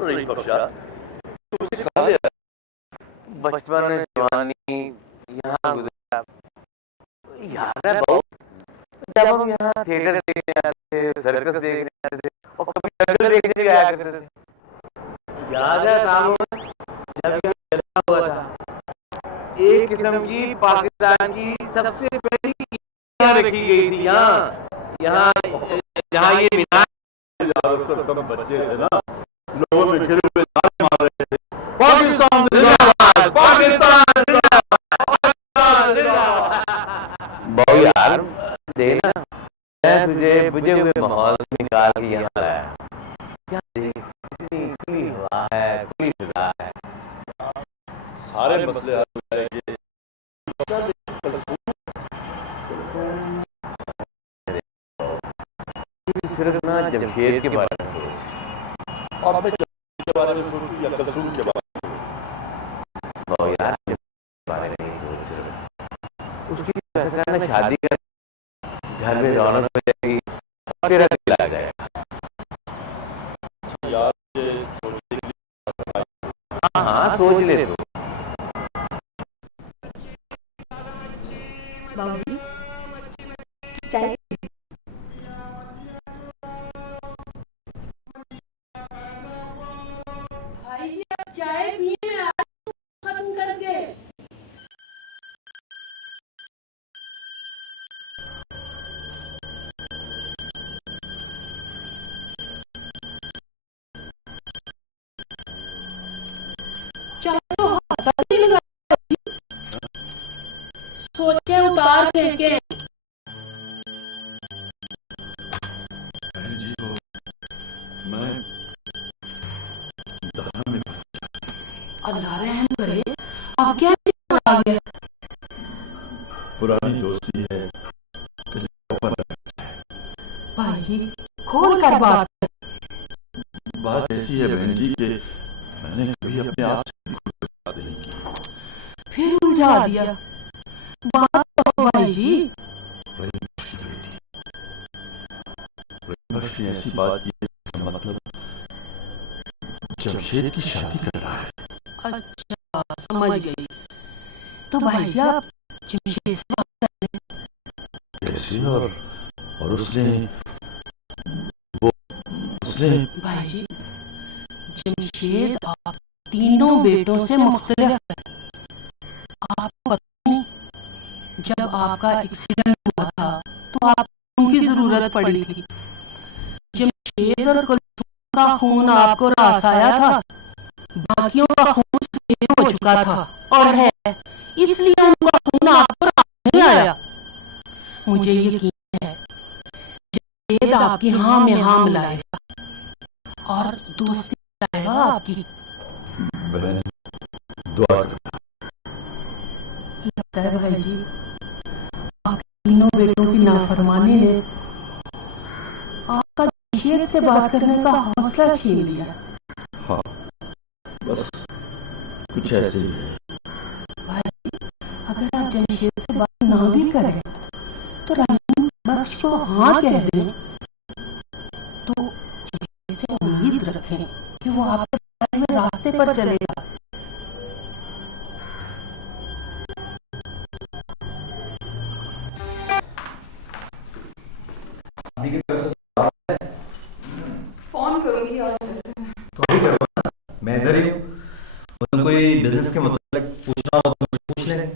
नहीं बख्शा, तुझे कहाँ ले आया? बचपन जवानी यहाँ गुजरा, याद है बहुत। जब हम यहाँ थिएटर देखने आते थे, सर्कस देखने आते थे और कभी जंगल देखने गया करते थे। याद है सामने जब ये जलसा हुआ था, एक किस्म की पाकिस्तान की सबसे पहली ईद रखी गई थी यहाँ यहाँ जहाँ ये मीनार। सब कम बच्चे थे ना, लोगों में घिरे हुए नारे मार रहे थे, पाकिस्तान जिंदाबाद, पाकिस्तान जिंदाबाद, जिंदाबाद। बहु यार देखना, मैं तुझे बुझे हुए माहौल में निकाल के यहाँ लाया। क्या देख, कितनी खुली हवा है, खुली फिजा है। सारे मसले हल हो जाएंगे। सिर्फ ना जमशेद के बारे में सोच, और मैं जमशेद के बारे में सोचूं या कलसूम के बारे में? बहु यार के बारे में नहीं सोच, उसकी सरकार ने शादी कर, घर में रौनक हो जाएगी और तेरा दिल आ जाएगा। यार ये सोचने के लिए हाँ हाँ सोच ले तू। बाबूजी, चाय। भाई जी आप चाय पिए, मैं आज खत्म करके। चलो हाथ नहीं लगा, सोचे उतार फेंके। बहन जी को मैं दहा में फंस अल्लाह रहम करे, आप क्या आ गया? पुरानी दोस्ती है, भाई जी खोल कर बात। बात ऐसी है बहन जी कि मैंने कभी अपने आप से खुद नहीं की। फिर उलझा दिया, बात करो भाई जी। बख्श ने ऐसी बात की है, मतलब जमशेद की शादी कर रहा है। अच्छा समझ गई। तो भाई जी आप जमशेद से बात कर लें। कैसे? और उसने भाई जी जमशेद आप तीनों बेटों से मुख्तलिफ है। आपको पता नहीं, जब आपका एक्सीडेंट हुआ था तो आपको उनकी जरूरत पड़ी थी। जमशेद और कुलसुम का खून आपको रास आया था, बाकियों का खून सफेद हो चुका था और है, इसलिए उनका खून आपको रास नहीं आया। मुझे यकीन है जमशेद आपकी हाँ में हाँ मिलाएगा और दोस्ती लाएगा आपकी। बहन दुआ कर। लगता है भाई जी आप तीनों बेटों की नाफरमानी ने आपका जमशेद से बात करने का हौसला छीन लिया। हाँ बस कुछ ऐसे ही है। भाई जी अगर आप जमशेद से बात ना भी करें तो रहीम बख्श को हाँ कह दें, तो जमशेद से उम्मीद रखें कि वो आपके बताए हुए रास्ते पर चलेगा। फोन करूंगी आज जैसे। तो अभी करो ना, मैं इधर ही हूँ। उन्हें कोई बिजनेस के मतलब पूछना हो तो मुझसे पूछ लें।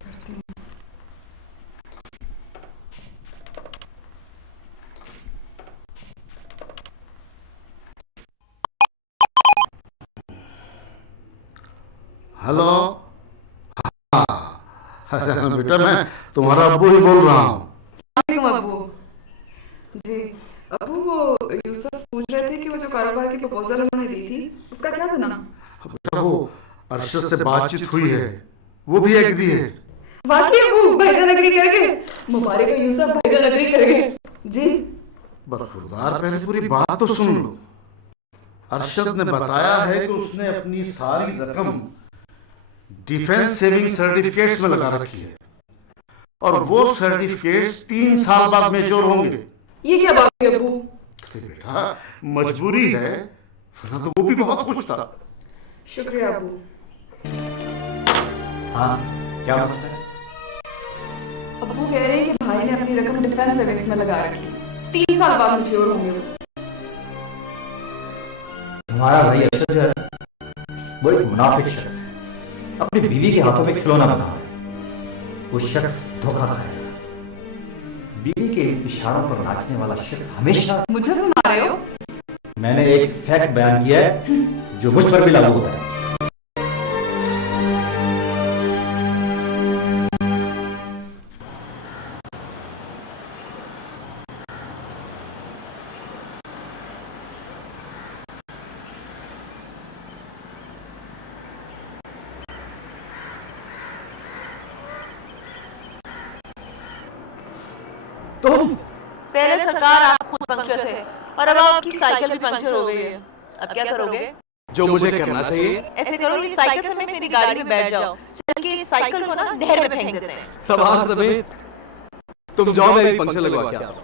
करती हूँ। हेलो। हाँ बेटा मैं तुम्हारा अब्बू ही बोल रहा हूँ। अब्बू जी, अब्बू वो यूसुफ पूछ रहे थे कि वो जो कारोबार की प्रपोजल उन्होंने दी थी उसका क्या बना? बेटा वो अरशद से बातचीत हुई है, वो भी एग्री है। वाकई अब्बू भाईजान एग्री कर गए? मुबारक है यूसुफ, भाईजान एग्री कर गए जी। बरखुरदार पहले पूरी बात तो सुन लो। अरशद ने बताया है कि उसने अपनी सारी रकम डिफेंस सेविंग सर्टिफिकेट्स में लगा रखी है और वो सर्टिफिकेट्स 3 साल बाद मेच्योर होंगे। ये क्या बात है अब्बू? बेटा मजबूरी है, वरना तो वो भी बहुत खुश था। शुक्रिया अबू। हाँ, क्या मसला है? अबू कह रहे हैं कि भाई ने अपनी रकम डिफेंस सेविंग्स में लगा रखी, 3 साल बाद मैच्योर होंगे वो। तुम्हारा भाई अरशद जो है वो एक मुनाफिक शख्स है, अपनी बीवी के हाथों में खिलौना बना है। वो शख्स धोखा खाएगा। बीवी के इशारों पर नाचने वाला शख्स हमेशा। मुझे सुना रहे हो? मैंने एक फैक्ट बयान किया है जो मुझ पर भी लागू होता है। तुम पहले सरकार आप खुद पंक्चर थे और अब आपकी साइकिल भी पंक्चर हो गई है। अब क्या करोगे? जो मुझे करना चाहिए। ऐसे करो, ये साइकिल समेत मेरी गाड़ी में बैठ जाओ, चल के इस साइकिल को ना नहर में फेंक देते हैं। सामान समेत? तुम जाओ, मैं भी पंक्चर लगवा के आता हूं।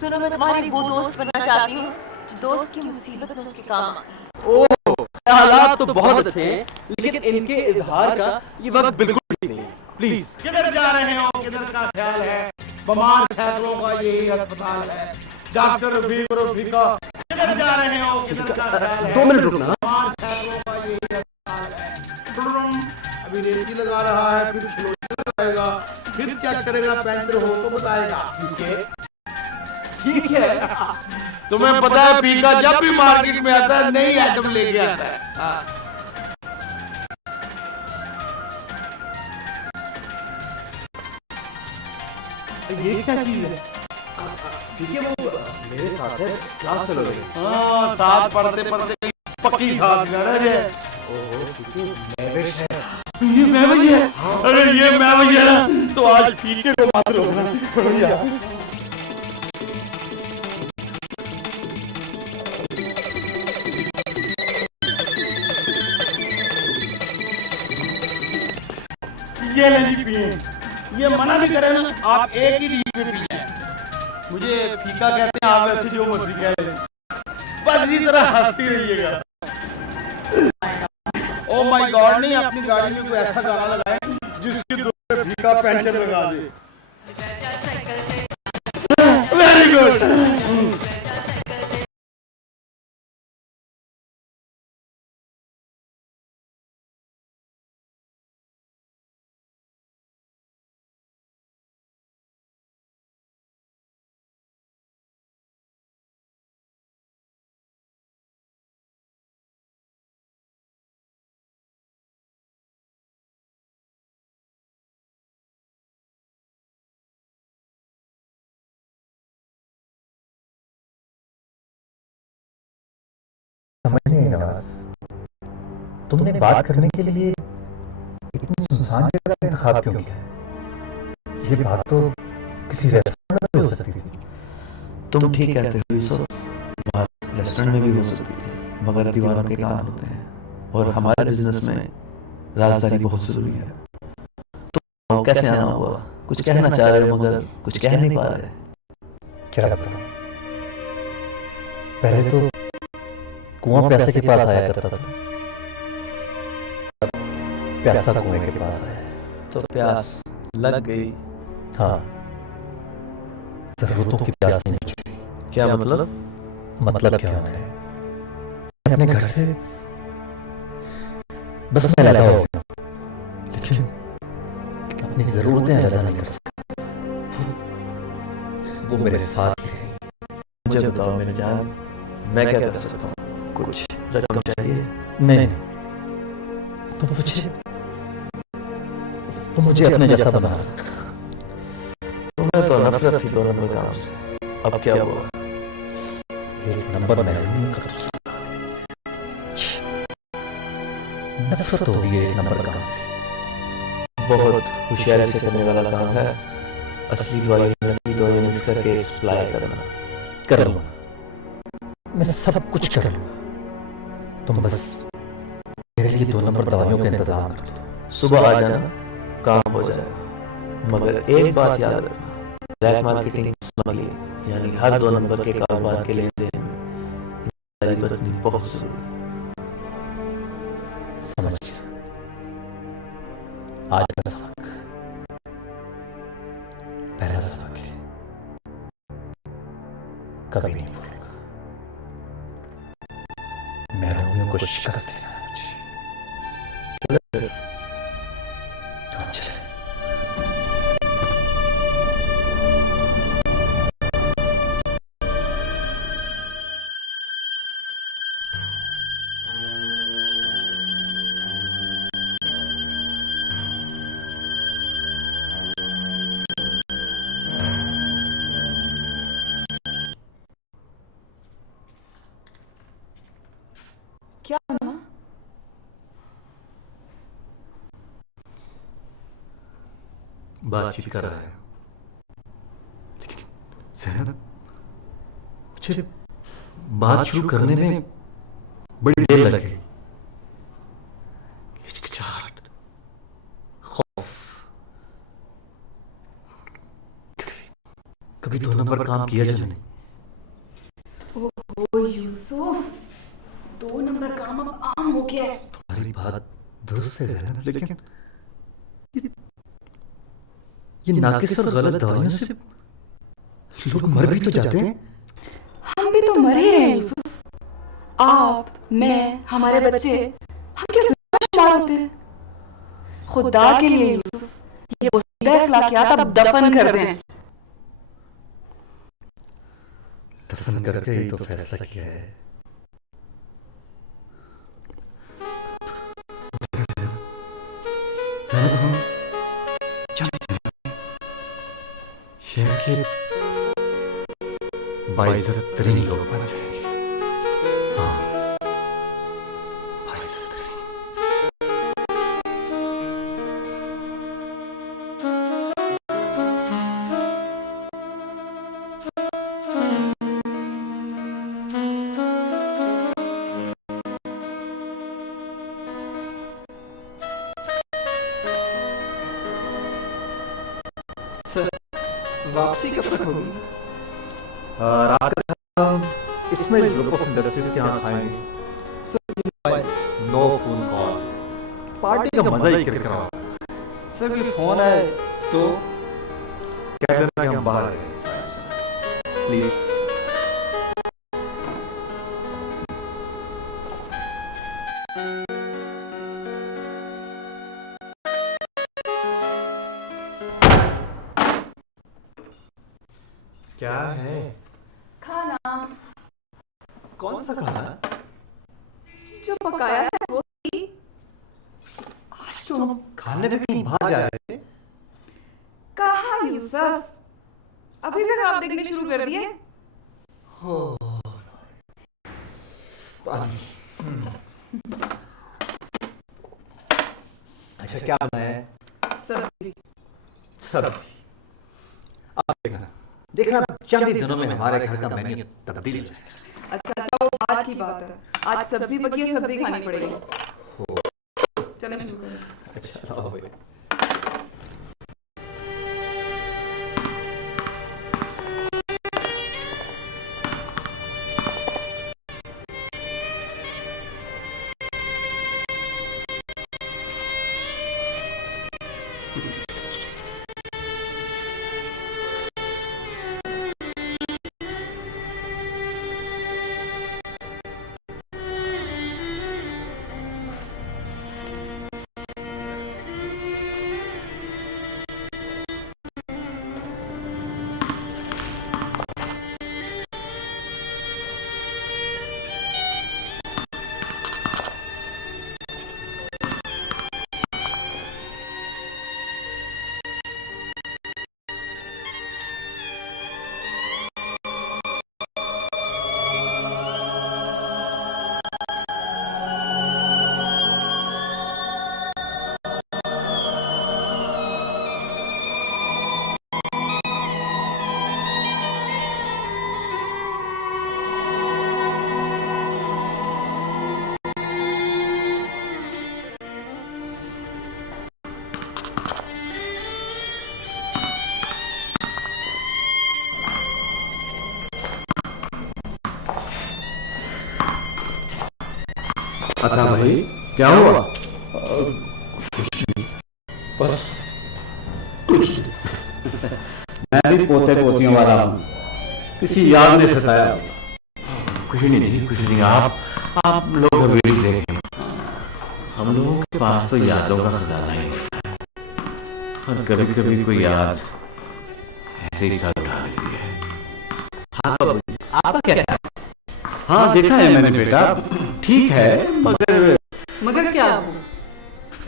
सुनो, मैं तुम्हारी वो दोस्त बनना चाहती हूँ जो दोस्त की मुसीबत में उसके काम आए। ओह, ख्यालात तो बहुत अच्छे हैं, लेकिन इनके इजहार का ये वक्त बिल्कुल भी नहीं है। प्लीज। किधर जा रहे हो? किधर का ख्याल है? बीमार छात्रों का यही अस्पताल है। डॉक्टर फीका। किधर जा रहे हो? किधर का ख्याल है? 2 मिनट रुकना। बीमार छात्रों का यही अस्पताल है। अभी रेती लगा रहा है, फिर खिलौने लगाएगा, फिर क्या करेगा? पैंचर हो तो बताएगा। ठीक है। तुम्हें पता है फीका जब भी मार्केट में आता है नई आइटम लेके आता है। ये क्या चीज है? ठीक है, वो मेरे साथ है, क्लास चलो रही। हाँ, साथ पढ़ते पढ़ते पक्की साथ लड़ है। ओहो, ठीक है, मैविश है। ये मैविश है? अरे ये मैविश है ना, तो आज फीके को मत रोकना। बढ़िया। ये नहीं पिए, ये मना भी करे ना, आप एक ही लीड में पिए। मुझे फीका कहते हैं, आप वैसे जो मर्जी कह लें, बस इसी तरह हंसती रहिएगा। ओ माय गॉड, नहीं अपनी गाड़ी में कोई ऐसा गाना लगाए जिसकी दो पे फीका पंचर लगा दे। Very good. समझ नहीं नवाज, तुमने बात करने के लिए इतनी सुनसान जगह का इंतखाब क्यों किया? ये बात तो किसी रेस्टोरेंट में हो सकती थी। तुम ठीक कहते हो यूसुफ, बात रेस्टोरेंट में भी हो सकती थी, मगर दीवारों के काम होते हैं और हमारे बिजनेस में राजदारी बहुत जरूरी है। तो कैसे आना हुआ? कुछ कहना चाह रहे हो मगर कुछ कह नहीं पा रहे। क्या बताऊं, पहले तो कुआं प्यासे के पास आया करता था, अब प्यासा कुएं के पास है। तो प्यास लग गई? हाँ, जरूरतों की प्यास नहीं बुझी। क्या मतलब? मतलब क्या है, मैं अपने घर से बस मैं लगा हो गया, लेकिन अपनी जरूरतें अलग नहीं कर सकता। वो मेरे साथ ही। मुझे बताओ मेरे जान, मैं क्या कर सकता हूँ? कुछ रकम चाहिए? नहीं, तो मुझे अपने जैसा बना। तुम्हें तो नफरत थी 2 नंबर काम से, अब क्या हुआ? 1 नंबर मैं कर सकता। नफरत हो गई 1 नंबर काम से। बहुत होशियारी से करने वाला काम है। असली दवाई नकली दवाई मिक्स करके सप्लाई करना। कर लूंगा, मैं सब कुछ कर लूंगा, तुम बस मेरे लिए 2 नंबर दवाइयों का इंतजाम कर दो। सुबह आ जाना, काम हो जाएगा। मगर एक बात याद रखना, ब्लैक मार्केटिंग स्मगलिंग यानी हर 2 नंबर के कारोबार के लेन देन में राजदारी बरतनी बहुत जरूरी है। समझ गया। आज का सबक पहला सबक है, कभी नहीं भूलूंगा। मैं रोमियो को शिकस्त देना है मुझे। चलो फिर, हम चलें। क्या हुआ? बातचीत कर रहा है, लेकिन ज़ैनब, मुझे बात शुरू करने में बड़ी देर लग गई। हिचकिचाहट, खौफ, कभी 2 नंबर काम किया जो नहीं। ओहो यूसुफ, 2 नंबर काम अब आम हो गया है। तुम्हारी बात दुरुस्त है ज़ैनब, लेकिन ये नाकिस और गलत दवाइयों से लोग मर भी तो जाते हैं। हम भी तो मरे हैं यूसुफ। आप, मैं, हमारे बच्चे, हम क्या शुमार होते हैं? खुदा के लिए यूसुफ, ये बोसीदा अखलाकियात अब दफन कर दें। दफन करके ही तो फैसला किया है। ज़ैनब, हम शहर के बाइज्जत तरीन लोग बन जाएंगे। हाँ, बाइज्जत तरीन। सर, वापसी कब तक होगी? रात का इस्माइल ग्रुप ऑफ इंडस्ट्रीज के यहाँ खाएंगे। नो फोन कॉल, पार्टी का मजा ही किरकिरा होता है। सर, कोई फोन आए तो कह देना कि हम बाहर हैं, प्लीज। क्या है? खाना कौन सा खाना? जो पकाया है वो ही। आज तो हम खाने पे कहीं बाहर जा रहे थे। कहाँ यूसुफ, अभी से ख्वाब देखने शुरू कर दिए? हो पानी। अच्छा, क्या बनाया है? सब्जी। सब्जी। अब देखना चंद ही दिनों में हमारे घर का मेन्यू तब्दील हो जाएगा। अच्छा, वो बात की बात है। आज सब्जी पकी है, सब्जी खानी पड़ेगी। चलें शुरू करें। अच्छा, लाओ भाई। अता भाई क्या हुआ? बस कुछ मैं भी पोते पोतियों वाला हूँ, किसी याद ने सताया। कुछ नहीं, आप लोग हवेली देखें, हम लोगों के पास तो यादों का खजाना ही होता है, और कभी कभी कोई याद ऐसे ही साथ उठा लेती है। हाँ तो आपका क्या है? हाँ देखा है मैंने बेटा, ठीक है, मगर क्या?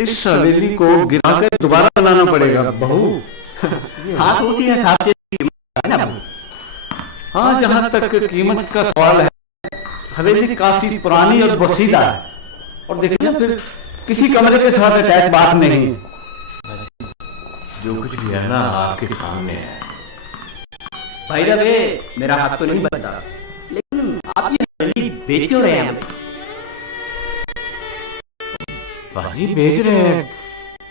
इस हवेली को गिरा कर दोबारा बनाना पड़ेगा बहू। हाँ तो उसी हिसाब से है ना बहू। हाँ जहाँ तक कीमत का सवाल है, हवेली काफी पुरानी और बसीदा है, और देखिए ना फिर किसी कमरे के साथ अटैच बात नहीं। जो कुछ भी है ना आपके सामने है। भाई रवे मेरा हाथ तो नहीं बनता, लेकिन आप ये हवेली बेच क्यों रहे हैं? भाई बेच रहे हैं,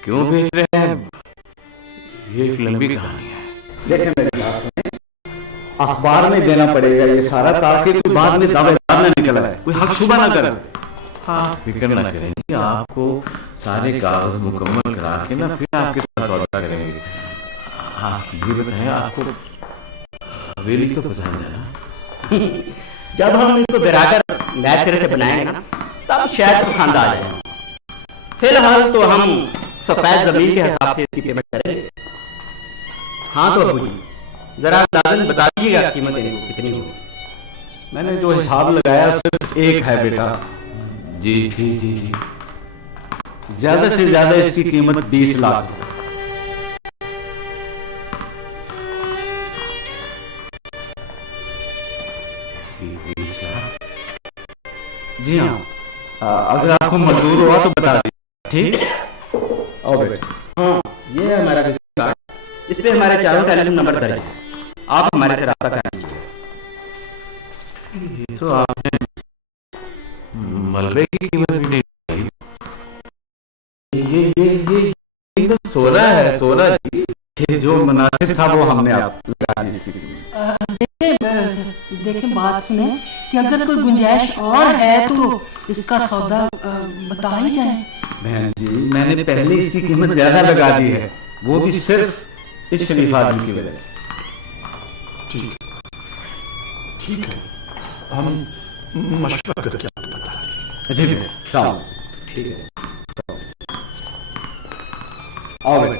क्यों बेच रहे हैं, ये एक लंबी कहानी है। देखें मेरे पास में अखबार में देना पड़ेगा ये सारा, ताकि कोई बाद में दावेदार न निकल आए, कोई हक शुबा ना करे। हाँ फिक्र ना करेंगे, आपको सारे कागज मुकम्मल करा के ना फिर आपके साथ सौदा करेंगे। आप ये बताएं, आपको हवेली तो पसंद है ना? जब हम इसको गिराकर नए सिरे से बनाएंगे ना, तब शायद पसंद आ जाए। फिलहाल तो हम सफेद जमीन के हिसाब से इसकी पेमेंट करेंगे। हाँ तो अबू जी जरा अंदाजन बता दीजिएगा कीमत इनको कितनी होगी। मैंने जो हिसाब लगाया सिर्फ एक है बेटा। जी जी जी जी, ज्यादा से ज्यादा इसकी कीमत 20 लाख। जी हाँ, अगर आपको मंजूर हुआ तो बता दीजिए। ठीक आओ बेटा। हाँ ये है हमारा विजिट कार्ड, इस पे हमारे चारों टेलीफोन नंबर दर्ज हैं, आप हमारे से राब्ता कर लीजिए। ये तो आपने मलबे की कीमत भी नहीं बताई। ये तो 16 है, 16 जी। जो मुनासिब था वो हमने आप लगा दी इसकी। देखें बात सुने कि अगर कोई गुंजाइश और है तो इसका सौदा बता ही जाए। बहन जी मैंने पहले इसकी कीमत ज्यादा लगा दी है, वो भी सिर्फ इस शरीफ आदमी की वजह से। ठीक है, हम मशवरा करके आपको बता देंगे। जी चलो ठीक है, आओ बेटा,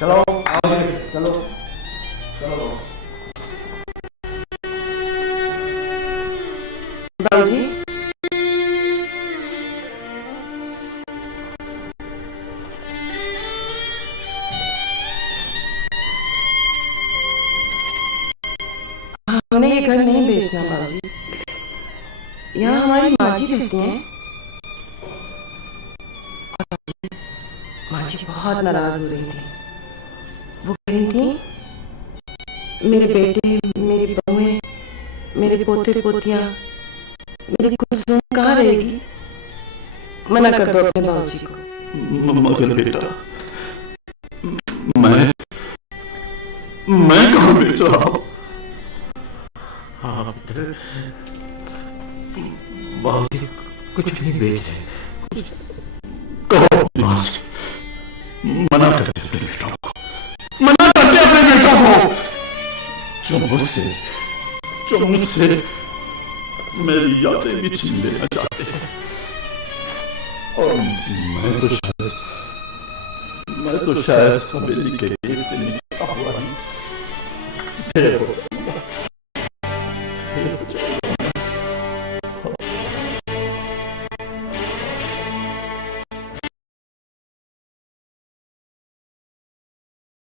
चलो आओ बेटा, चलो चलो। बाबूजी हमें ये घर नहीं बेचना बाबूजी, यहाँ हमारी माँ जी रहती हैं। माँ जी बहुत नाराज हो रही थी, वो कह रही थी मेरे बेटे, मेरी बहुएं, मेरे पोते पोतियां, मेरी कुलसुम कहाँ रहेगी? मना कर दो अपने बाबूजी को। मगर बेटा मैं कहाँ बेच रहा हूँ? बाबूजी कुछ नहीं बेच रहे। कहो अपनी माँ से, मना करते अपने बेटों को, मना करते अपने बेटों को, जो मुझसे मेरी यादें भी छीन लेना चाहते हैं। और मैं तो शायद हवेली के लिए से निकला हुआ ही।